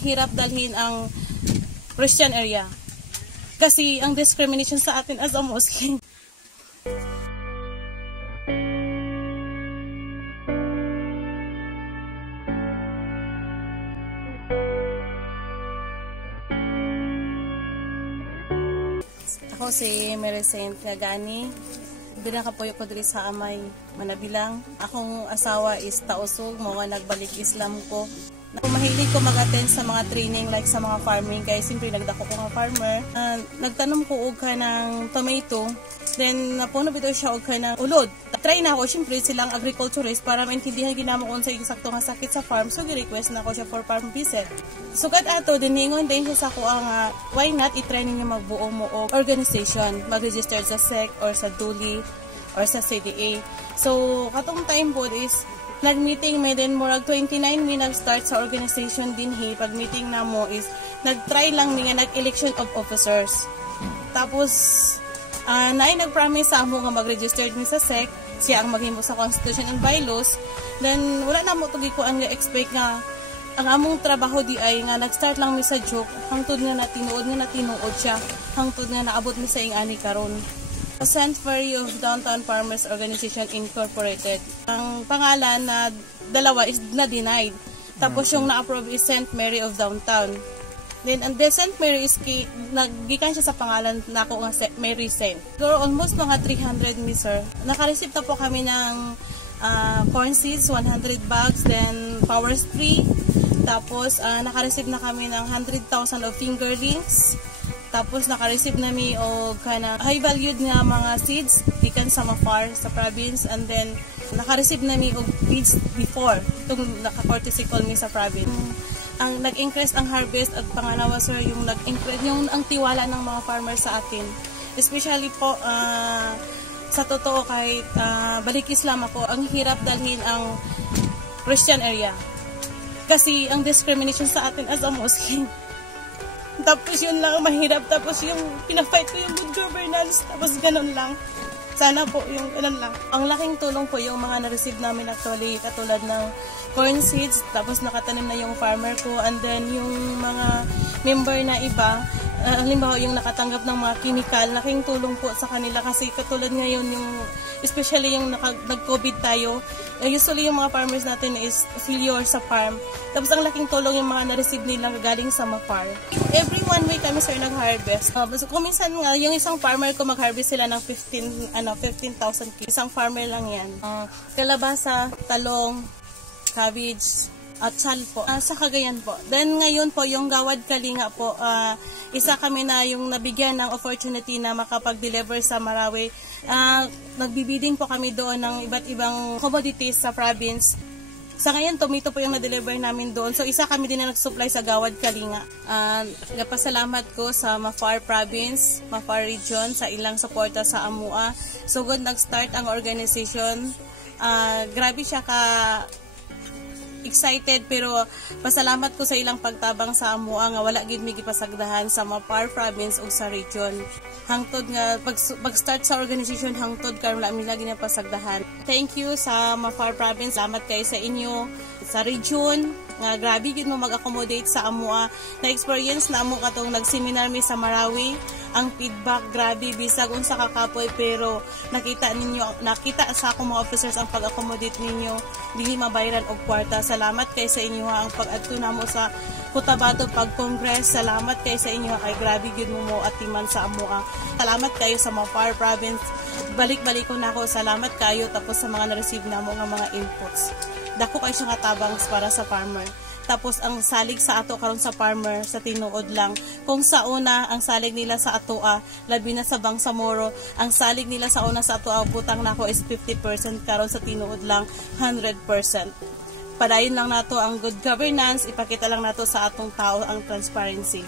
hirap dalhin ang Christian area. Kasi ang discrimination sa atin as a Muslim. Ako si Mary Saint Kagani. Dinakapuyo ko diri sa amay Manabilang. Akong asawa is tausog, mga nagbalik Islam ko. Mahilig ko mag-attend sa mga training like sa mga farming kaya simpre nagdako ko nga farmer. Nagtanom ko og ka ng tomato, then napuno bitaw siya og ka ng ulod. Try na ako simpre silang agriculturist para maintindihan ginamo ko sa eksakto nga sakit sa farm, so gi-request na ako siya for farm visit. Sugad ato diningon din siya sa ko nga why not i-try ninyo magbuo mo og organization, mag-register sa SEC or sa DULI or sa CDA. So katong time po is nag-meeting may din murag 29 mi nag-start sa organization din hi. Pag-meeting na mo is nag-try lang mi nga nag-election of officers. Tapos naay nag-promise sa amo nga mag-register ni sa SEC, siya ang maghimo sa constitution and bylaws. Then wala na mo tugi ko ang expect nga ang among trabaho di ay nga nag-start lang mi sa joke hangtod nga natinuod siya hangtod nga naabot mi sa ingani karon. St. Mary of Downtown Farmers Organization Incorporated. Ang pangalan na dalawa is na-denied. Tapos yung na-approve is St. Mary of Downtown. Then, and the St. Mary is naggikan siya sa pangalan na ako nga Mary Saint. Siguro almost mga 300 mi, sir. Nakareceive na po kami ng corn seeds, 100 bags, then power spray. Tapos, nakareceive na kami ng 100,000 of fingerlings. Tapos naka-receive nami og kana high valued nga mga seeds gikan sa Mafar sa province, and then naka-receive nami og seeds before tung naka-courtesy call mi sa province. Ang nag-increase ang harvest at pangalawa, sir, yung nag-increase yung ang tiwala ng mga farmers sa akin. Especially po sa totoo kahit balik Islam ako, ang hirap dalhin ang Christian area. Kasi ang discrimination sa atin as a Muslim. Tapos yun lang mahirap, tapos yung pinafight ko yung good governance, tapos ganun lang. Sana po yung ganun lang. Ang laking tulong po yung mga na-receive namin actually, katulad ng corn seeds, tapos nakatanim na yung farmer ko, and then yung mga member na iba, halimbawa yung nakatanggap ng mga chemical, laking tulong po sa kanila kasi katulad ngayon yung, especially yung nag-COVID tayo, usually yung mga farmers natin is failure sa farm. Tapos ang laking tulong yung mga na-receive nila galing sa Mafar. Every 1 week kami, sir, nag-harvest. Kung minsan nga, yung isang farmer ko mag-harvest sila ng 15,000 kilos. Isang farmer lang yan. Kalabasa, talong, cabbage, at sal po, sa Cagayan po. Then ngayon po, yung Gawad Kalinga po, isa kami na yung nabigyan ng opportunity na makapag-deliver sa Marawi. Nagbibiding po kami doon ng iba't ibang commodities sa province. Sa ngayon, tomato po yung na-deliver namin doon. So, isa kami din na nag-supply sa Gawad Kalinga. Nagpasalamat ko sa Mafar Province, Mafar Region, sa ilang suporta sa AMUA. So, good, nag-start ang organization. Grabe siya excited, pero pasalamat ko sa ilang pagtabang sa AMUA nga wala gid mi gipasagdahan sa Mafar Province ug sa region. Hangtod nga pag-start sa organization hangtod karon wala mi lagi na pasagdahan. Thank you sa Mafar Province. Salamat kay sa inyo sa region nga grabe gid mo mag-accommodate sa AMUA. Na-experience na mo katong nag-seminar mi sa Marawi. Ang feedback grabe bisag unsa ka kapoy, pero nakita sa akong mga officers ang pag-accommodate ninyo, dili mabayaran og kwarta. Salamat kay sa inyo ang pag-adto namo sa Cotabato pag-congress. Salamat kay sa inyo kay grabe gyud mo atiman sa AMUA. Salamat kayo sa Mafar Province. Balik-balik ko na ako. Salamat kayo tapos sa mga na-receive namo nga mga inputs. Dako kay siya nga tabang para sa farmer. Tapos ang salig sa ato karon sa farmer sa tinuod lang. Kung sa una ang salig nila sa atoa, labi na sa Bangsamoro, ang salig nila sa una sa atoa butang nako is 50%, karon sa tinuod lang 100%. Padayon lang nato ang good governance, ipakita lang nato sa atong tao ang transparency.